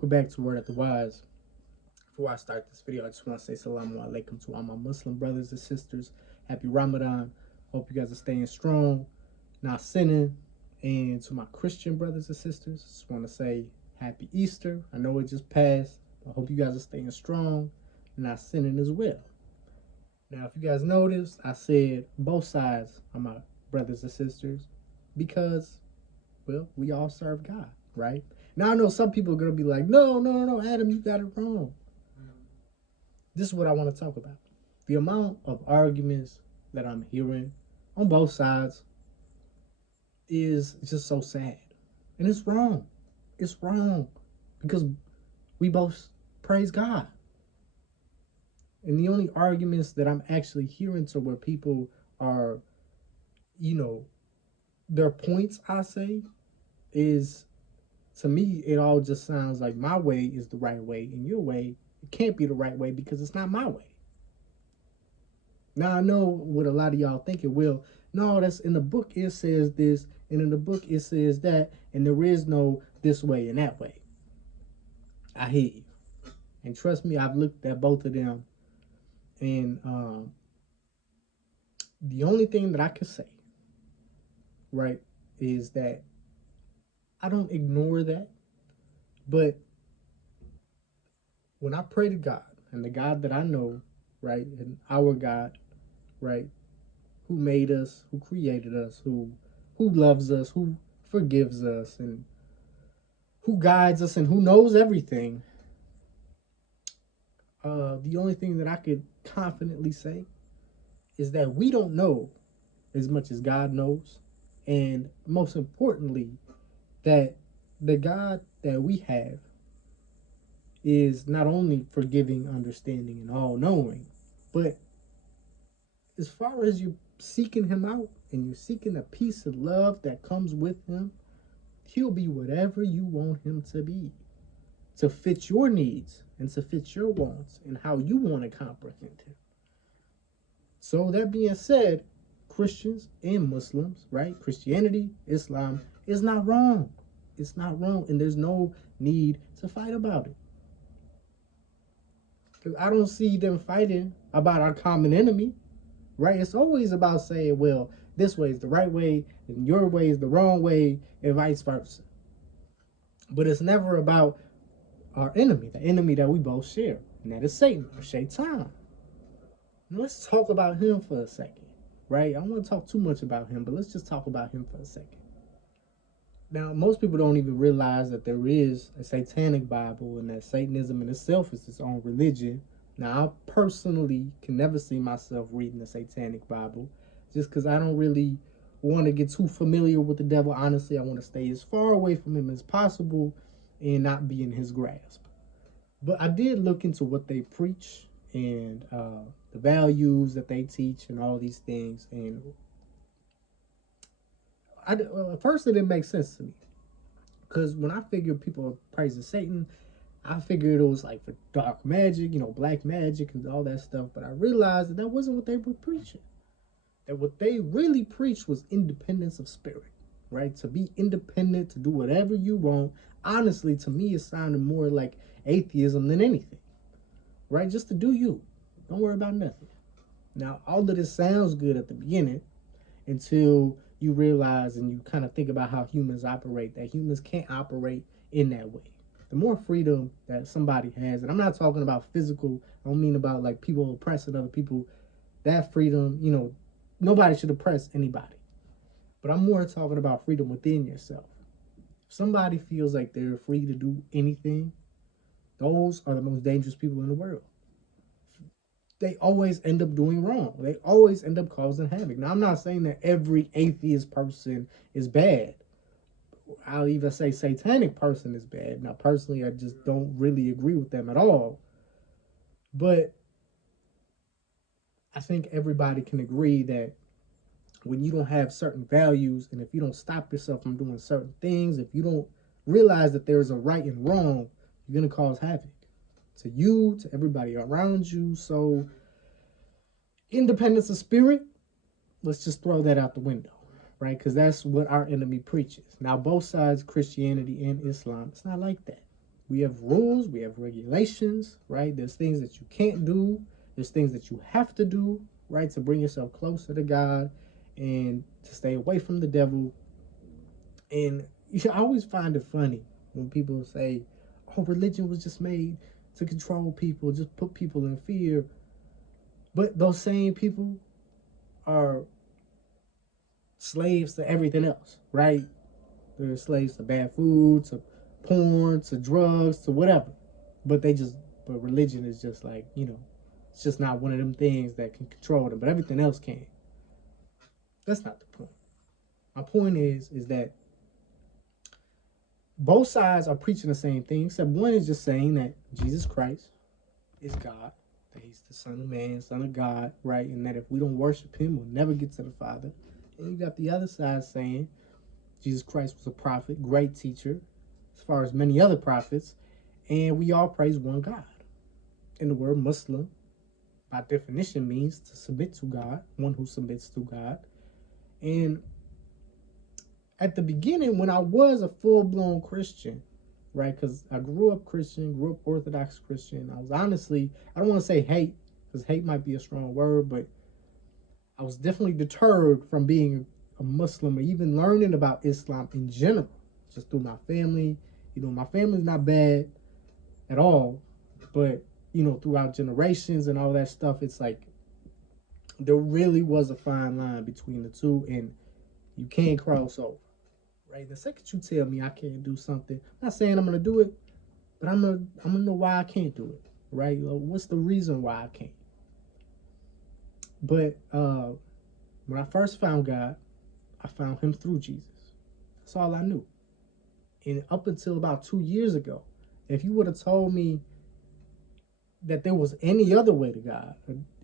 welcome back to Word at the Wise. Before I start this video, I just want to say Salaam Alaikum to all my Muslim brothers and sisters. Happy Ramadan. Hope you guys are staying strong, not sinning. And to my Christian brothers and sisters, just want to say Happy Easter. I know it just passed, but I hope you guys are staying strong and not sinning as well. Now, if you guys noticed, I said both sides are my brothers and sisters because, well, we all serve God, right? Now, I know some people are going to be like, no, Adam, you got it wrong. This is what I want to talk about. The amount of arguments that I'm hearing on both sides is just so sad. And it's wrong. It's wrong because we both praise God. And the only arguments that I'm actually hearing to where people are, their points, I say, is, to me, it all just sounds like my way is the right way and your way, it can't be the right way because it's not my way. Now, I know what a lot of y'all think it will. No, that's in the book, it says this, and in the book, it says that, and there is no this way and that way. I hear you. And trust me, I've looked at both of them, and the only thing that I can say, right, is that I don't ignore that, but when I pray to God, and the God that I know, right, and our God, right, who made us, who created us, who loves us, who forgives us, and who guides us, and who knows everything, the only thing that I could confidently say is that we don't know as much as God knows, and most importantly, that the God that we have is not only forgiving, understanding, and all-knowing, but as far as you seeking him out and you're seeking a peace of love that comes with him, he'll be whatever you want him to be, to fit your needs and to fit your wants and how you want to comprehend him. So that being said, Christians and Muslims, right? Christianity, Islam is not wrong. It's not wrong, and there's no need to fight about it. Because I don't see them fighting about our common enemy, right? It's always about saying, well, this way is the right way, and your way is the wrong way, and vice versa. But it's never about our enemy, the enemy that we both share, and that is Satan, or Shaitan. Now let's talk about him for a second, right? I don't want to talk too much about him, but let's just talk about him for a second. Now, most people don't even realize that there is a satanic Bible and that Satanism in itself is its own religion. Now, I personally can never see myself reading the satanic Bible just because I don't really want to get too familiar with the devil. Honestly, I want to stay as far away from him as possible and not be in his grasp. But I did look into what they preach and the values that they teach and all these things, and at first it didn't make sense to me, because when I figured people were praising Satan, I figured it was like for dark magic, black magic and all that stuff. But I realized that wasn't what they were preaching. That what they really preached was independence of spirit, right? To be independent, to do whatever you want. Honestly, to me, it sounded more like atheism than anything, right? Just to do you. Don't worry about nothing. Now, all of this sounds good at the beginning until you realize and you kind of think about how humans operate, that humans can't operate in that way. The more freedom that somebody has, and I'm not talking about physical, I don't mean about like people oppressing other people, that freedom, nobody should oppress anybody. But I'm more talking about freedom within yourself. If somebody feels like they're free to do anything, those are the most dangerous people in the world. They always end up doing wrong. They always end up causing havoc. Now, I'm not saying that every atheist person is bad. I'll even say satanic person is bad. Now, personally, I just don't really agree with them at all. But I think everybody can agree that when you don't have certain values, and if you don't stop yourself from doing certain things, if you don't realize that there is a right and wrong, you're going to cause havoc to you, to everybody around you. So independence of spirit, let's just throw that out the window, right? Because that's what our enemy preaches. Now, both sides, Christianity and Islam, it's not like that. We have rules, we have regulations, right? There's things that you can't do, there's things that you have to do, right, to bring yourself closer to God and to stay away from the devil. And I always find it funny when people say, oh, religion was just made to control people, just put people in fear. But those same people are slaves to everything else, right? They're slaves to bad food, to porn, to drugs, to whatever. But religion is just like, it's just not one of them things that can control them, but everything else can. That's not the point. My point is that both sides are preaching the same thing, except one is just saying that Jesus Christ is God, that he's the Son of Man, Son of God, right? And that if we don't worship him, we'll never get to the Father. And you got the other side saying Jesus Christ was a prophet, great teacher, as far as many other prophets, and we all praise one God. And the word Muslim, by definition, means to submit to God, one who submits to God. And at the beginning, when I was a full-blown Christian, right, because I grew up Christian, grew up Orthodox Christian, I was honestly, I don't want to say hate, because hate might be a strong word, but I was definitely deterred from being a Muslim or even learning about Islam in general, just through my family. My family's not bad at all, but, throughout generations and all that stuff, it's like there really was a fine line between the two, and you can't cross over, right? The second you tell me I can't do something, I'm not saying I'm going to do it, but I'm gonna know why I can't do it, right? What's the reason why I can't? But when I first found God, I found him through Jesus. That's all I knew. And up until about 2 years ago, if you would have told me that there was any other way to God,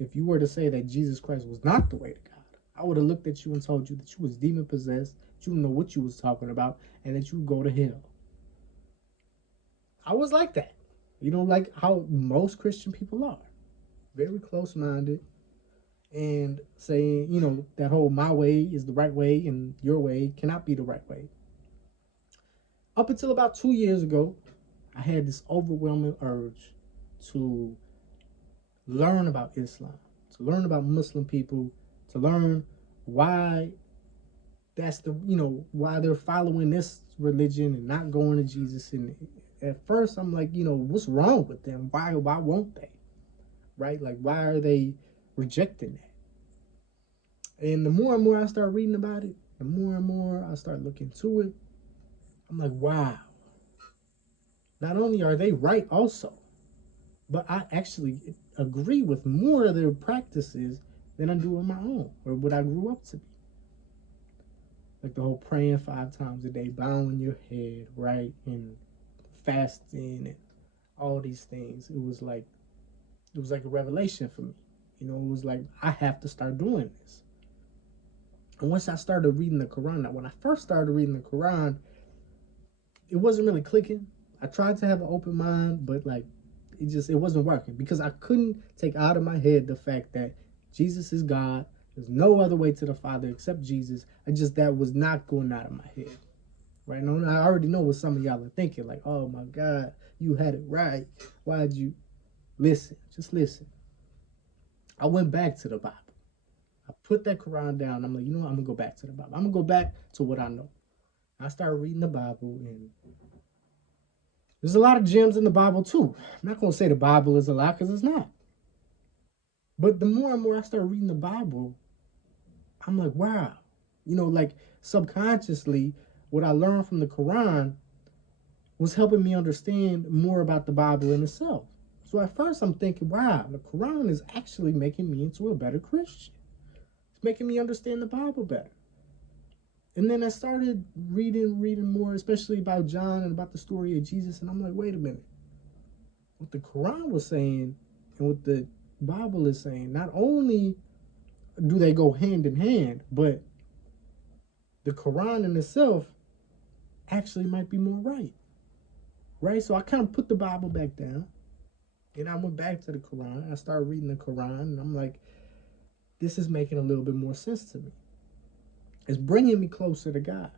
if you were to say that Jesus Christ was not the way to God, I would have looked at you and told you that you was demon possessed, that you didn't know what you was talking about, and that you would go to hell. I was like that. Like how most Christian people are. Very close-minded. And saying, that whole my way is the right way and your way cannot be the right way. Up until about 2 years ago, I had this overwhelming urge to learn about Islam, to learn about Muslim people, to learn why why they're following this religion and not going to Jesus. And at first I'm like, what's wrong with them? Why won't they? Right? Like, why are they rejecting that? And the more and more I start reading about it, the more and more I start looking into it, I'm like, wow. Not only are they right also, but I actually agree with more of their practices than I do on my own, or what I grew up to be. Like the whole praying 5 times a day, bowing your head, right? And fasting and all these things. It was like a revelation for me. It was like, I have to start doing this. And once I started reading the Quran, now when I first started reading the Quran, it wasn't really clicking. I tried to have an open mind, but it wasn't working, because I couldn't take out of my head the fact that Jesus is God. There's no other way to the Father except Jesus. That was not going out of my head. Right now, I already know what some of y'all are thinking, like, oh my God, you had it right. Why'd you listen? Just listen. I went back to the Bible. I put that Quran down. I'm like, I'm going to go back to the Bible. I'm going to go back to what I know. I started reading the Bible, and there's a lot of gems in the Bible too. I'm not going to say the Bible is a lot, because it's not. But the more and more I start reading the Bible, I'm like, wow. Like subconsciously, what I learned from the Quran was helping me understand more about the Bible in itself. So at first I'm thinking, wow, the Quran is actually making me into a better Christian. It's making me understand the Bible better. And then I started reading more, especially about John and about the story of Jesus. And I'm like, wait a minute. What the Quran was saying and what the Bible is saying, not only do they go hand in hand, but the Quran in itself actually might be more right. Right? So I kind of put the Bible back down, and I went back to the Quran. I started reading the Quran, and I'm like, this is making a little bit more sense to me. It's bringing me closer to God.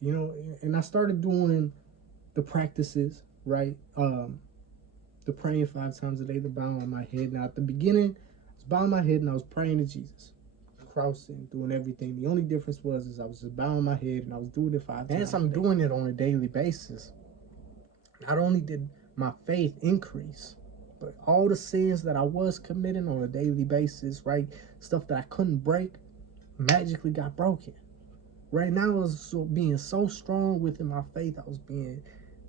And I started doing the practices, right? The praying 5 times a day, the bowing on my head. Now, at the beginning, I was bowing my head and I was praying to Jesus, crossing, doing everything. The only difference was I was just bowing my head and I was doing it 5 times. As I'm doing it on a daily basis, not only did my faith increase, but all the sins that I was committing on a daily basis, right, stuff that I couldn't break, magically got broken. Right now, I was being so strong within my faith. I was being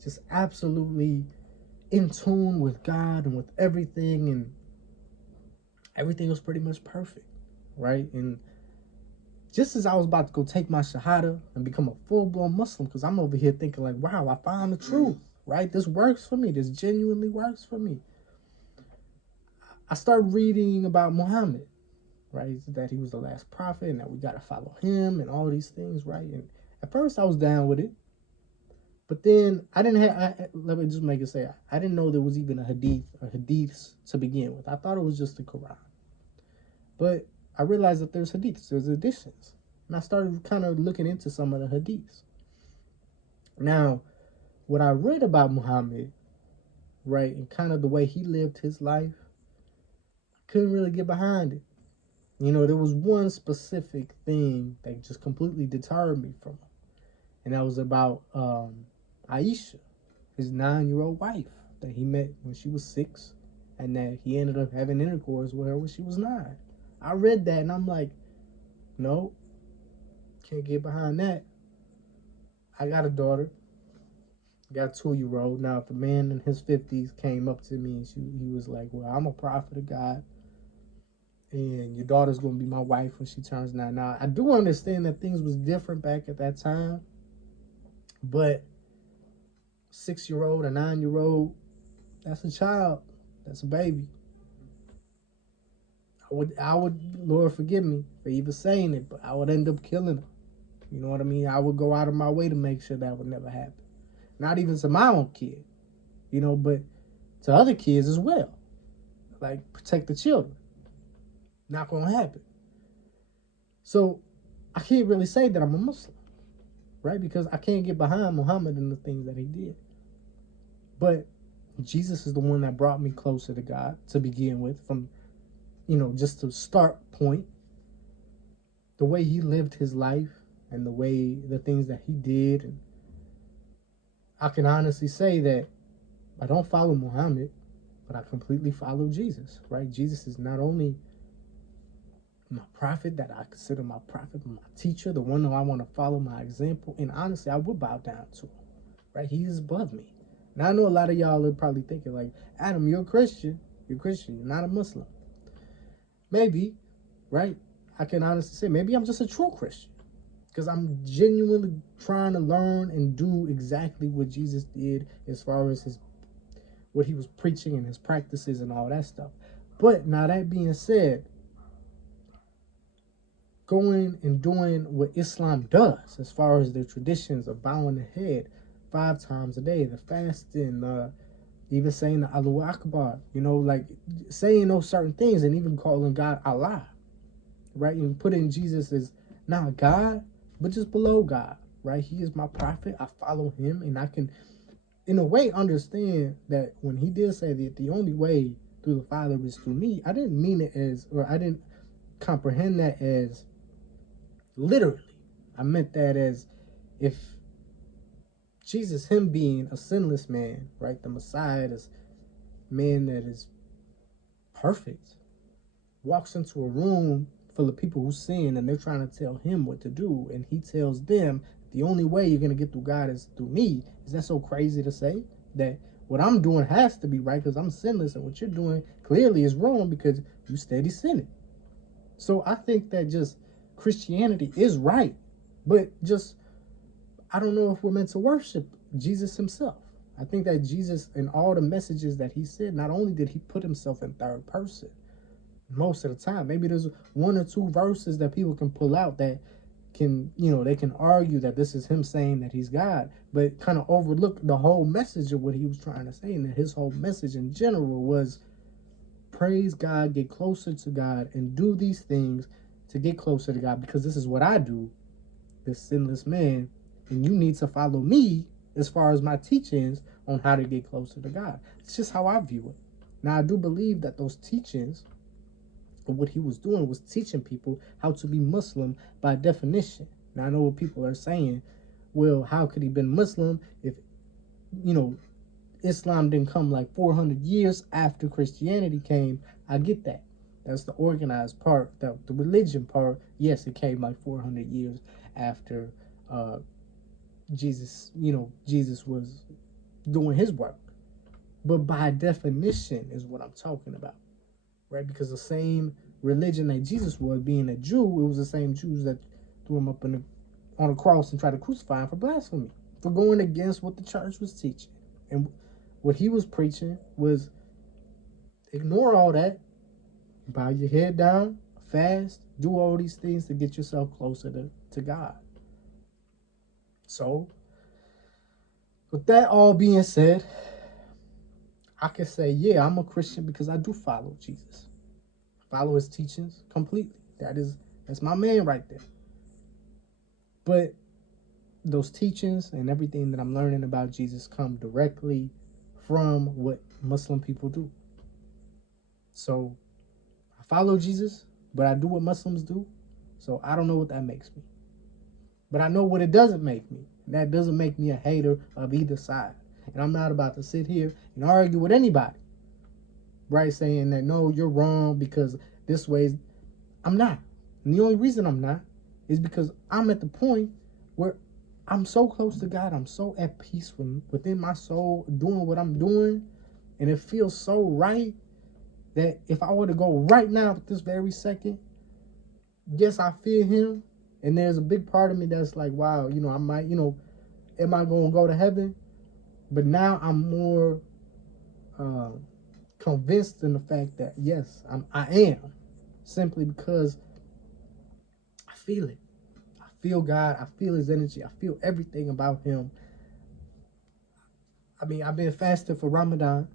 just absolutely in tune with God and with everything, and everything was pretty much perfect, right? And just as I was about to go take my shahada and become a full-blown Muslim, because I'm over here thinking like, wow, I found the truth, right? This works for me. This genuinely works for me. I started reading about Muhammad, right? That he was the last prophet and that we got to follow him and all these things, right? And at first I was down with it. But then I didn't have, let me just make it say, I didn't know there was even a hadith or hadiths to begin with. I thought it was just the Quran. But I realized that there's hadiths, there's additions. And I started kind of looking into some of the hadiths. Now, what I read about Muhammad, right, and kind of the way he lived his life, I couldn't really get behind it. You know, there was one specific thing that just completely deterred me from him. And that was about Aisha, his 9-year-old wife that he met when she was 6, and that he ended up having intercourse with her when she was 9. I read that and I'm like, no, can't get behind that. I got a daughter, got a 2-year-old. Now, if a man in his 50s came up to me and he was like, well, I'm a prophet of God, and your daughter's going to be my wife when she turns 9. Now, I do understand that things was different back at that time, but 6-year-old, a 9-year-old, that's a child. That's a baby. I would, Lord forgive me for even saying it, but I would end up killing her. You know what I mean? I would go out of my way to make sure that would never happen. Not even to my own kid, you know, but to other kids as well. Like, protect the children. Not going to happen. So, I can't really say that I'm a Muslim, right? Because I can't get behind Muhammad and the things that he did. But Jesus is the one that brought me closer to God to begin with, from, you know, just to start point. The way he lived his life and the things that he did. And I can honestly say that I don't follow Muhammad, but I completely follow Jesus, right? Jesus is not only my prophet, that I consider my prophet, my teacher, the one that I want to follow my example. And honestly, I would bow down to him, right? He is above me. Now, I know a lot of y'all are probably thinking like, Adam, you're a Christian. You're not a Muslim. Maybe, right? I can honestly say, maybe I'm just a true Christian, because I'm genuinely trying to learn and do exactly what Jesus did as far as what he was preaching and his practices and all that stuff. But now, that being said, going and doing what Islam does as far as their traditions of bowing the head 5 times a day, the fasting, even saying the Allahu Akbar, you know, like saying those certain things, and even calling God Allah, right? And putting Jesus as not God, but just below God, right? He is my prophet. I follow him, and I can, in a way, understand that when he did say that the only way through the Father is through me, I didn't mean it as, or I didn't comprehend that as literally. I meant that as if Jesus, him being a sinless man, right? The Messiah, this man that is perfect, walks into a room full of people who sin, and they're trying to tell him what to do, and he tells them the only way you're going to get through God is through me. Is that so crazy to say? That what I'm doing has to be right because I'm sinless, and what you're doing clearly is wrong because you steady sinning. So I think that just Christianity is right, but just, I don't know if we're meant to worship Jesus himself. I think that Jesus, in all the messages that he said, not only did he put himself in third person most of the time, maybe there's 1 or 2 verses that people can pull out that can, you know, they can argue that this is him saying that he's God, but kind of overlook the whole message of what he was trying to say. And that his whole message in general was praise God, get closer to God, and do these things to get closer to God, because this is what I do, this sinless man, and you need to follow me as far as my teachings, on how to get closer to God. It's just how I view it. Now, I do believe that those teachings, or what he was doing, was teaching people how to be Muslim by definition. Now, I know what people are saying. Well, how could he been Muslim if, Islam didn't come like 400 years after Christianity came? I get that. That's the organized part. The religion part, yes, it came like 400 years after Jesus, Jesus was doing his work. But by definition is what I'm talking about, right? Because the same religion that Jesus was, being a Jew, it was the same Jews that threw him up on a cross and tried to crucify him for blasphemy, for going against what the church was teaching. And what he was preaching was ignore all that, bow your head down, fast, do all these things to get yourself closer to God. So, with that all being said, I can say, yeah, I'm a Christian because I do follow Jesus. Follow his teachings completely. That's my man right there. But those teachings and everything that I'm learning about Jesus come directly from what Muslim people do. So I follow Jesus, but I do what Muslims do. So I don't know what that makes me. But I know what it doesn't make me. And that doesn't make me a hater of either side. And I'm not about to sit here and argue with anybody, right? Saying that, no, you're wrong because this way is... I'm not. And the only reason I'm not is because I'm at the point where I'm so close to God. I'm so at peace within my soul, doing what I'm doing. And it feels so right that if I were to go right now at this very second, yes, I fear him. And there's a big part of me that's like, wow, I might, am I going to go to heaven? But now I'm more convinced in the fact that, yes, I am. Simply because I feel it. I feel God. I feel his energy. I feel everything about him. I mean, I've been fasting for Ramadan.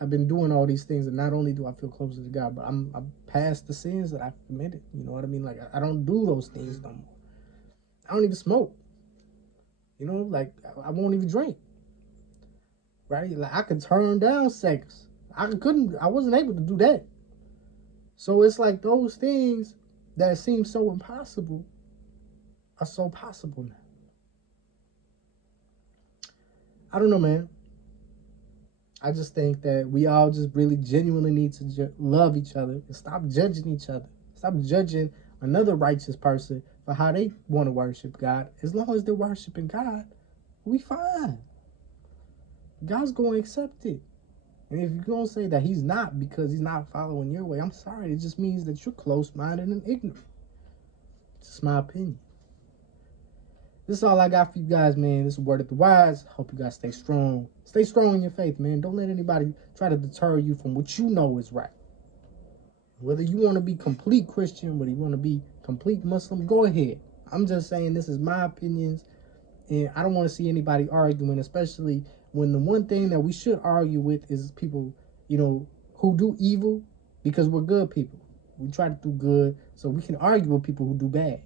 I've been doing all these things, and not only do I feel closer to God, but I'm past the sins that I've committed. You know what I mean? Like, I don't do those things no more. I don't even smoke. Like, I won't even drink. Right? Like, I could turn down sex. I wasn't able to do that. So it's like those things that seem so impossible are so possible now. I don't know, man. I just think that we all just really genuinely need to love each other and stop judging each other. Stop judging another righteous person for how they want to worship God. As long as they're worshiping God, we fine. God's going to accept it. And if you're going to say that he's not because he's not following your way, I'm sorry. It just means that you're close-minded and ignorant. It's just my opinion. This is all I got for you guys, man. This is Word of the Wise. Hope you guys stay strong. Stay strong in your faith, man. Don't let anybody try to deter you from what you know is right. Whether you want to be complete Christian, whether you want to be complete Muslim, go ahead. I'm just saying this is my opinions, and I don't want to see anybody arguing, especially when the one thing that we should argue with is people, who do evil, because we're good people. We try to do good, so we can argue with people who do bad.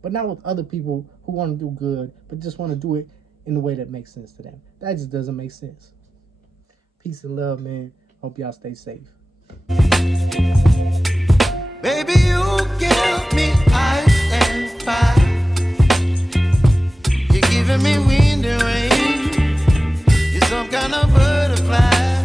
But not with other people who want to do good, but just want to do it in the way that makes sense to them. That just doesn't make sense. Peace and love, man. Hope y'all stay safe. Baby, you give me ice and fire. You're giving me wind and rain. You're some kind of butterfly.